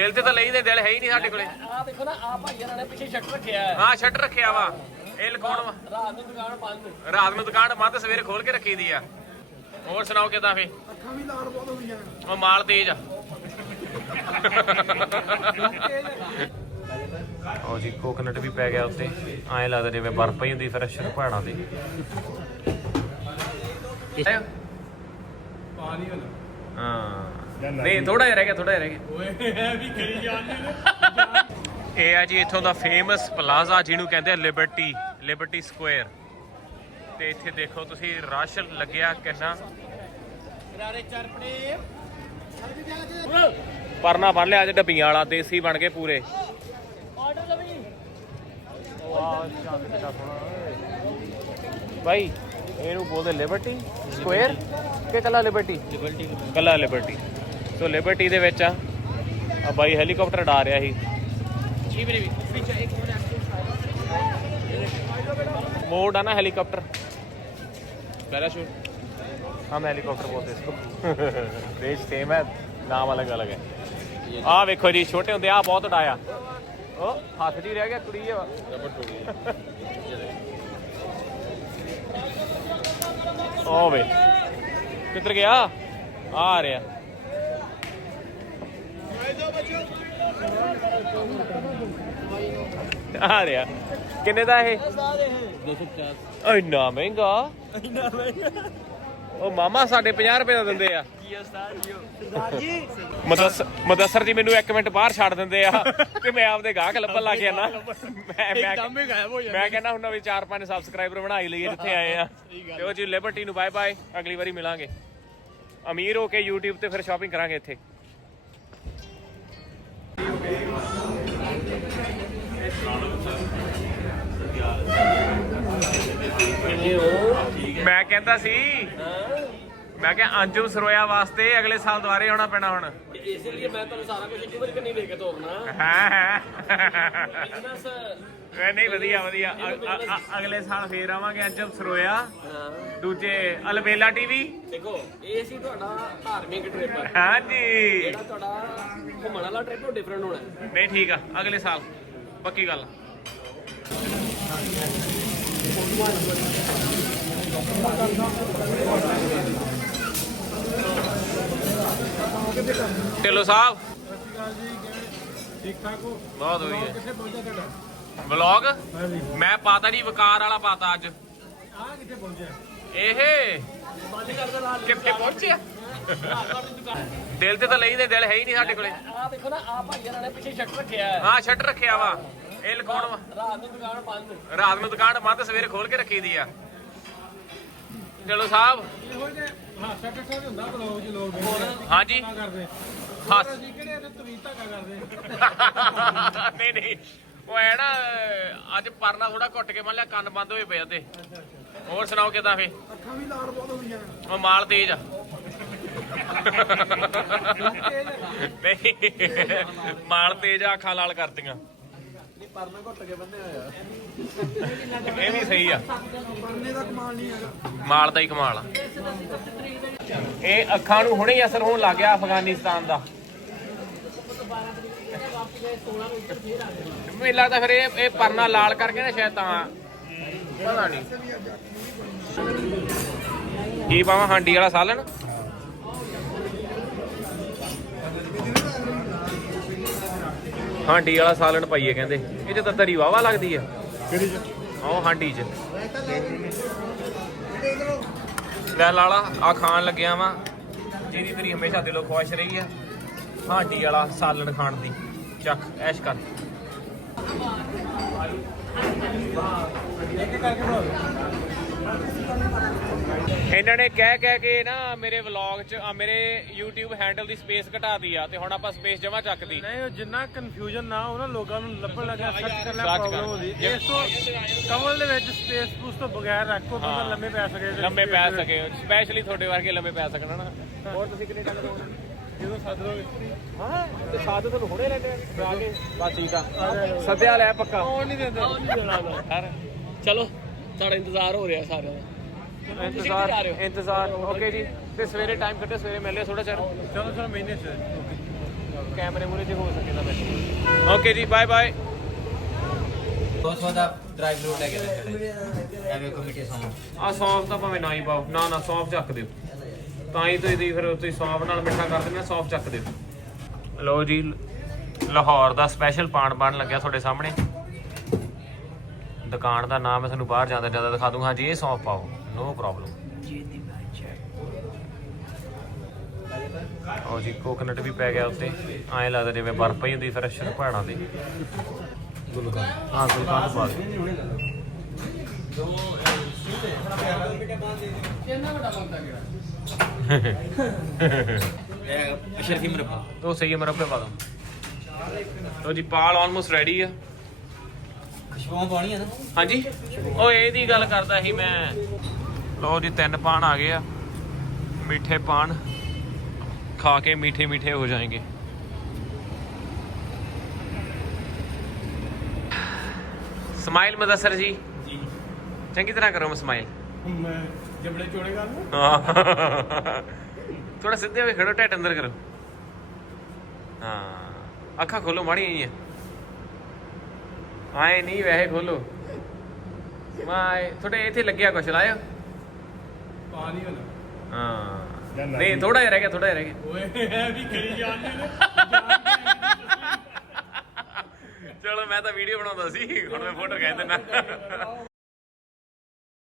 ਦਿਲ ਤੇ ਤਾਂ ਲਈ ਦੇ ਦਿਲ ਹੈ ਹੀ ਨਹੀਂ ਸਾਡੇ ਕੋਲੇ। ਆ ਦੇਖੋ ਨਾ ਆ ਭਾਈਆਂ ਨੇ ਪਿੱਛੇ ਸ਼ਟਰ ਰੱਖਿਆ ਹੈ। ਹਾਂ ਸ਼ਟਰ ਰੱਖਿਆ ਵਾ। ਇਹ ਲਗਾਉਣ ਵਾ। ਰਾਤ ਨੂੰ ਦੁਕਾਨ ਬੰਦ। ਰਾਤ ਨੂੰ ਦੁਕਾਨ ਬੰਦ ਸਵੇਰੇ ਖੋਲ ਕੇ ਰੱਖੀ ਦੀ ਆ। ਹੋਰ ਸੁਣਾਓ ਕਿਦਾਂ ਫੇ? ਅੱਖਾਂ ਵੀ ਲਾਲ ਬਹੁਤ ਹੋਈਆਂ ਉਹ ਮਾਲ ਤੇਜ ਆ। ਉਹ ਜੀ ਕੋਕਨਟ ਵੀ ਪੈ ਗਿਆ ਉੱਤੇ। ਐਂ ਲੱਗਦਾ ਜਿਵੇਂ ਬਰਫ਼ ਪਈ ਹੁੰਦੀ ਫਰੈਸ਼ਰ ਪਹਾੜਾਂ ਤੇ ਪਾਣੀ ਹੋਣਾ ਹਾਂ। ਨਹੀਂ ਥੋੜਾ ਜਿਹਾ ਰਹਿ ਗਿਆ ਥੋੜਾ ਜਿਹਾ ਰਹਿ ਗਿਆ। ਓਏ ਇਹ ਵੀ ਕਰੀ ਜਾਂਦੇ ਇਹ ਆ ਜੀ ਇੱਥੋਂ ਦਾ ਫੇਮਸ ਪਲਾਜ਼ਾ ਜਿਹਨੂੰ ਕਹਿੰਦੇ ਆ ਲਿਬਰਟੀ ਲਿਬਰਟੀ ਸਕੁਅਰ ਤੇ ਇੱਥੇ ਦੇਖੋ ਤੁਸੀਂ ਰਸ਼ ਲੱਗਿਆ ਕਿੰਨਾ। ਰਾਰੇ ਚਰਪੜੇ ਪਰਨਾ ਬਣ ਲਿਆ ਅੱਜ ਡੱਬੀਆਂ ਵਾਲਾ ਦੇਸੀ ਬਣ ਗਏ ਪੂਰੇ। ਆਰਡਰ ਲਵੀ ਭਾਈ ਇਹਨੂੰ ਬੋਲਦੇ ਲਿਬਰਟੀ ਸਕੁਅਰ ਕਿ ਕੱਲਾ ਲਿਬਰਟੀ ਲਿਬਰਟੀ ਕੱਲਾ ਲਿਬਰਟੀ ਸੋ ਲਿਬਰਟੀ ਦੇ ਵਿੱਚ ਆ ਆ ਬਾਈ ਹੈਲੀਕਾਪਟਰ ਉਡਾ ਰਿਹਾ ਸੀ ਜੀ ਮੇਰੇ ਵੀ ਵਿੱਚ ਇੱਕ मोड है ना हेलीकॉप्टर पैराशूट हम हेलीकॉप्टर बोलते हैं इसको देश सेम है नाम अलग अलग है ਆ ਵੇਖੋ ਜੀ ਛੋਟੇ ਹੁੰਦੇ ਆ ਬਹੁਤ ਉਡਾਇਆ ਉਹ ਹੱਥ ਜੀ ਰਹਿ ਗਿਆ ਕੁੜੀ ਆ ਉਹ ਵੇ ਕਿੱਧਰ ਗਿਆ ਆ ਰਿਹਾ ਆ ਰਿਹਾ। ਕਿੰਨੇ ਦਾ ਇਹ? 250 ਇੰਨਾ ਮਹਿੰਗਾ? ਇੰਨਾ ਮਹਿੰਗਾ। ਉਹ ਮਾਮਾ ਸਾਡੇ 50 ਰੁਪਏ ਦਾ ਦਿੰਦੇ ਆ। ਕੀ ਉਸਤਾਦ ਜੀ ਮਦਸ ਮਦਸਰ ਜੀ। ਮੈਨੂੰ 1 ਮਿੰਟ ਬਾਹਰ ਛੱਡ ਦਿੰਦੇ ਆ ਤੇ ਮੈਂ ਆਪਦੇ ਗਾਹਕ ਲੱਭਣ ਲੱਗ ਗਿਆ ਨਾ ਮੈਂ ਮੈਂ ਦਮ ਹੀ ਗਾਇਬ ਹੋ ਮੈਂ ਕਹਿੰਦਾ ਹੁਣ ਵੀ 4-5 ਸਬਸਕ੍ਰਾਈਬਰ ਬਣਾ ਹੀ ਲਈਏ ਜਿੱਥੇ ਆਏ ਆ। ਤੇ ਉਹ ਜੀ ਲਿਬਰਟੀ ਨੂੰ ਬਾਏ ਬਾਏ ਅਗਲੀ ਵਾਰੀ ਮਿਲਾਂਗੇ। ਅਮੀਰ ਹੋ ਕੇ YouTube ਤੇ ਫਿਰ ਸ਼ਾਪਿੰਗ ਕਰਾਂਗੇ ਇੱਥੇ। ਮੈਂ ਕਹਿੰਦਾ ਸੀ ਮੈਂ ਕਿਹਾ ਅੰਜੂ ਸਰੋਇਆ ਵਾਸਤੇ ਅਗਲੇ ਸਾਲ ਦੁਬਾਰੇ ਆਉਣਾ ਪੈਣਾ ਹੁਣ। ਇਸ ਲਈ ਮੈਂ ਤੁਹਾਨੂੰ ਸਾਰਾ ਕੁਝ ਇੱਕ ਵਾਰੀ ਨਹੀਂ ਦੇ ਕੇ ਤੋਰਨਾ। ਹਾਂ ਹਾਂ। ਬਿਜ਼ਨਸ ਨਹੀਂ, ਨਹੀਂ ਵਧੀਆ ਵਧੀਆ। ਅ- ਅ- ਅ- ਅਗਲੇ ਸਾਲ ਫੇਰ ਆਵਾਂਗੇ ਅੰਜੂ ਸਰੋਇਆ। ਦੂਜੇ ਅਲਬੇਲਾ ਟੀਵੀ। ਦੇਖੋ ਇਹ ਸੀ ਤੁਹਾਡਾ ਧਾਰਮਿਕ ਟ੍ਰਿਪ ਹਾਂਜੀ। ਜਿਹੜਾ ਤੁਹਾਡਾ ਘੁੰਮਣ ਵਾਲਾ ਟ੍ਰਿਪ ਉਹ ਡਿਫਰੈਂਟ ਹੋਣਾ। ਹੈ। ਨਹੀਂ ਠੀਕ ਆ ਅਗਲੇ ਸਾਲ। ਪੱਕੀ ਗੱਲ। ਢਿੱਲੋਂ ਸਾਹਿਬ। ਠੀਕ ਠਾਕ ਹੋ ਬਹੁਤ ਵਧੀਆ। ਕਿੱਥੇ ਪਹੁੰਚਿਆ ਤੁਹਾਡਾ ਵਲੌਗ? ਮੈਂ ਪਾਤਾ ਨਹੀਂ ਵਕਾਰ ਵਾਲਾ ਪਾਤਾ ਅੱਜ। ਆ ਕਿੱਥੇ ਪਹੁੰਚਿਆ? ਇਹ। ਕਿੱਥੇ ਪਹੁੰਚਿਆ? ਦਿਲ ਤੇ ਤਾਂ ਲਈ ਦੇ ਦਿਲ ਹੈ ਹੀ ਨਹੀਂ ਸਾਡੇ ਕੋਲੇ। ਆ ਦੇਖੋ ਨਾ ਆ ਭਾਈਆਂ ਨੇ ਪਿੱਛੇ ਸ਼ਟਰ ਰੱਖਿਆ ਹੈ। ਹਾਂ ਸ਼ਟਰ ਰੱਖਿਆ ਵਾ। ਇਹ ਲਗਾਉਣ ਵਾ। ਰਾਤ ਨੂੰ ਦੁਕਾਨ ਬੰਦ। ਰਾਤ ਨੂੰ ਦੁਕਾਨ ਬੰਦ ਸਵੇਰੇ ਖੋਲ ਕੇ ਰੱਖੀ ਦੀ ਆ। ਚਲੋ ਸਾਹਿਬ। ਇਹੋ ਜਿਹੇ ਹਾਸਾ ਟੱਟਾ ਵੀ ਹੁੰਦਾ ਬਲੌਗ 'ਚ ਲੋਕ ਵੇਖਦੇ ਹਾਂਜੀ ਆ ਕਰਦੇ। ਹੱਸ ਅਸੀਂ ਕਿਹੜੇ ਇਹਦੇ ਤਵੀਤ ਧਾਗਾ ਕਰਦੇ? ਨਹੀਂ ਨਹੀਂ। ਉਹ ਐ ਨਾ ਅੱਜ ਪਰਨਾ ਥੋੜਾ ਘੁੱਟ ਕੇ ਮੰਨ ਲਿਆ ਕੰਨ ਬੰਦ ਹੋਏ ਪਏ ਤੇ ਹੋਰ ਸੁਣਾਓ ਕਿਦਾਂ ਫੇ? ਅੱਖਾਂ ਵੀ ਲਾਲ ਬਹੁਤ ਹੋਈਆਂ ਉਹ ਮਾਲ ਤੇਜ ਆ। ਨਹੀਂ ਮਾਲ ਤੇਜ ਆ ਅੱਖਾਂ ਲਾਲ ਕਰਤੀਆਂ। ਨਹੀਂ ਪਰਨਾ ਘੁੱਟ ਕੇ ਬੰਦੇ ਹੋਇਆ ਇਹ ਵੀ ਸਹੀ ਆ। ਪਰਨੇ ਦਾ ਕਮਾਲ ਨਹੀਂ ਹੈਗਾ। ਮਾਲ ਦਾ ਹੀ ਕਮਾਲ ਆ। ਇਹ ਅੱਖਾਂ ਨੂੰ ਹੁਣੇ ਹੀ ਅਸਰ ਹੋਣ ਲੱਗ ਗਿਆ ਅਫਗਾਨਿਸਤਾਨ ਦਾ। ਮੈਨੂੰ ਲੱਗਦਾ ਫਿਰ ਇਹ ਇਹ ਪਰਨਾ ਲਾਲ ਕਰਕੇ ਨਾ ਸ਼ਾਇਦ ਤਾਂ। ਪਤਾ ਨਹੀਂ। ਕੀ ਪਾਵਾਂ ਹਾਂਡੀ ਵਾਲਾ ਸਾਲਣ? ਹਾਂਡੀ ਵਾਲਾ ਸਾਲਣ ਪਾਈਏ ਕਹਿੰਦੇ। ਇਹ 'ਚ ਤਾਂ ਤਰੀ ਵਾਵਾ ਲੱਗਦੀ ਆ। ਕਿਹੜੀ 'ਚ? ਉਹ ਹਾਂਡੀ 'ਚ। ਲੈ ਲਾਲਾ ਆ ਖਾਣ ਲੱਗਿਆ ਵਾਂ। ਜਿਹਦੀ ਤੇਰੀ ਹਮੇਸ਼ਾ ਦਿਲੋਂ ਖੁਆਇਸ਼ ਰਹੀ ਆ ਹਾਂਡੀ ਵਾਲਾ ਸਾਲਣ ਖਾਣ ਦੀ। ਚੱਕ ਐਸ਼ ਕਰ। ਇੱਕ ਕਰਕੇ ਬਣਾ ਇਹਨਾਂ ਨੇ ਕਹਿ ਕਹਿ ਕੇ ਨਾ ਮੇਰੇ ਵਲੌਗ 'ਚ ਆ ਮੇਰੇ YouTube ਹੈਂਡਲ ਦੀ ਸਪੇਸ ਘਟਾਤੀ ਆ ਤੇ ਹੁਣ ਆਪਾਂ ਸਪੇਸ ਜਮਾ ਚੱਕਦੀ। ਨਹੀਂ ਉਹ ਜਿੰਨਾ ਕਨਫਿਊਜ਼ਨ ਨਾ ਹੋ ਨਾ ਲੋਕਾਂ ਨੂੰ ਲੱਭਣ ਲੱਗਿਆ ਸਰਚ ਕਰਨਾ ਪ੍ਰੋਬਲਮ ਕਰ। ਹੁੰਦੀ ਇਸ ਤੋਂ ਕਮਲ ਦੇ ਵਿੱਚ ਸਪੇਸ ਪੂਸ ਤੋਂ ਬਗੈਰ ਰੱਖੋ ਤਾਂ ਹਾਂ। ਲੰਮੇ ਪੈ ਸਕੇ ਲੰਮੇ ਪੈ ਸਕੇ ਸਪੈਸ਼ਲੀ ਤੁਹਾਡੇ ਵਰਗੇ ਲੰਮੇ ਪੈ ਸਕਣ ਨਾ ਹੋਰ ਤੁਸੀਂ ਕਿੰਨੇ ਟੱਲ ਦੋਗੇ ਜਦੋਂ ਸੱਦ ਲੋ ਹਾਂ ਤੇ ਸਾਧ ਤੁਹਾਨੂੰ ਹੁਣੇ ਲੈ ਕੇ ਆ ਕੇ। ਬਸ ਠੀਕ ਆ। ਸੱਦਿਆ ਲੈ ਪੱਕਾ। ਆਉਣ ਨਹੀਂ ਦਿੰਦੇ। ਚਲੋ। ਤੁਹਾਡਾ ਇੰਤਜ਼ਾਰ ਹੋ ਰਿਹਾ ਸਾਰਿਆਂ ਦਾ। ਇੰਤਜ਼ਾਰ ਇੰਤਜ਼ਾਰ ਓਕੇ ਜੀ। ਤੇ ਸਵੇਰੇ ਟਾਈਮ ਕੱਢੇ ਸਵੇਰੇ ਮਿਲੇ ਥੋੜਾ ਚਿਰ। ਚਲੋ ਚਲੋ ਮਹੀਨੇ ਚ ਕੈਮਰੇ ਮੂਰੇ 'ਚ ਹੋ ਸਕੇ ਤਾਂ ਬੈਠੇ। ਓਕੇ ਜੀ ਬਾਏ ਬਾਏ 200 ਦਾ ਡਰਾਈ ਫਰੂਟ ਹੈਗੇ ਨੇ। ਜਿਹੜੇ ਐਵੇਂ ਕਮੇਟੀ ਸੌਂਫ ਆ ਸੌਂਫ ਤਾਂ ਭਾਵੇਂ ਨਾ ਹੀ ਪਾਓ ਨਾ ਨਾ ਸੌਂਫ ਚੱਕ ਦਿਓ। ਤਾਂ ਹੀ ਤੁਸੀਂ ਫਿਰ ਤੁਸੀਂ ਸੌਂਫ ਨਾਲ ਮਿੱਠਾ ਕਰ ਦਿੰਦੇ ਸੌਂਫ ਚੱਕ ਦਿਓ। ਲਓ ਜੀ ਲਾਹੌਰ ਦਾ ਸਪੈਸ਼ਲ ਪਾਣ ਬਣ ਲੱਗਿਆ ਤੁਹਾਡੇ ਸਾਹਮਣੇ। ਦੁਕਾਨ ਦਾ ਨਾਮ ਮੈਂ ਤੁਹਾਨੂੰ ਬਾਹਰ ਜਾਂਦਾ ਜ਼ਿਆਦਾ ਦਿਖਾ ਦੂੰਗਾ ਜੀ ਇਹ ਸੌਂਫ ਪਾਓ ਨੋ ਪ੍ਰੋਬਲਮ ਉਹ ਜੀ ਕੋਕਨਟ ਵੀ ਪੈ ਗਿਆ ਉੱਤੇ। ਐਂ ਲੱਗਦਾ ਜਿਵੇਂ ਬਰਫ਼ ਪਈ ਹੁੰਦੀ ਫਰੈਸ਼ ਪਹਾੜਾਂ ਤੇ ਗੁਲਕੰਦ ਹਾਂ ਗੁਲਕੰਦ ਪਾ ਦੇ ਅਸ਼ਰਫੀ ਮਰੱਬਾ। ਉਹ ਸਹੀ ਮਰੱਬੇ ਪਾ ਦੋ ਲੋ ਜੀ ਪਾਲ ਆਲਮੋਸਟ ਰੈਡੀ ਆ। ਖੁਸ਼ਬੂਆਂ ਪਾਉਣੀ ਹੈ ਨਾ। ਹਾਂਜੀ। ਉਹ ਇਹਦੀ ਗੱਲ ਕਰਦਾ ਸੀ ਮੈਂ। ਲਓ ਜੀ ਤਿੰਨ ਪਾਨ ਆ ਗਏ ਆ। ਮਿੱਠੇ ਪਾਨ। ਖਾ ਕੇ ਮੀਠੇ ਮੀਠੇ ਹੋ ਜਾਣਗੇ। ਸਮਾਈਲ ਮਦਸਰ ਜੀ। ਜੀ। ਚੰਗੀ ਤਰ੍ਹਾਂ ਕਰੋ ਸਮਾਈਲ। ਮੈਂ ਜਬੜੇ ਚੋੜੇ ਕਰ ਲੂੰ ਥੋੜਾ ਸਿੱਧੇ ਹੋ ਕੇ ਖੜੋ ਢਿੱਡ ਅੰਦਰ ਕਰੋ। ਹਾਂ। ਅੱਖਾਂ ਖੋਲੋ ਮਾੜੀਆਂ ਜਿਹੀਆਂ। ਆਏ ਨਹੀਂ ਵੈਸੇ ਖੋਲੋ। ਮਾਏ ਤੁਹਾਡੇ ਇੱਥੇ ਲੱਗਿਆ ਕੁਛ? ਲਾਇਆ ਪਾ ਨਹੀਂ ਹੋਣਾ ਹਾਂ ਨਹੀਂ ਥੋੜਾ ਜਿਹਾ ਰਹਿ ਗਿਆ ਥੋੜਾ ਜਿਹਾ ਰਹਿ ਗਿਆ। ਓਏ ਇਹ ਵੀ ਕਰੀ ਜਾਂਦੇ ਨੇ। ਚਲੋ ਮੈਂ ਤਾਂ ਵੀਡੀਓ ਬਣਾਉਂਦਾ ਸੀ ਹੁਣ ਮੈਂ ਫੋਟੋ ਕਹਿ ਦਿੰਦਾ।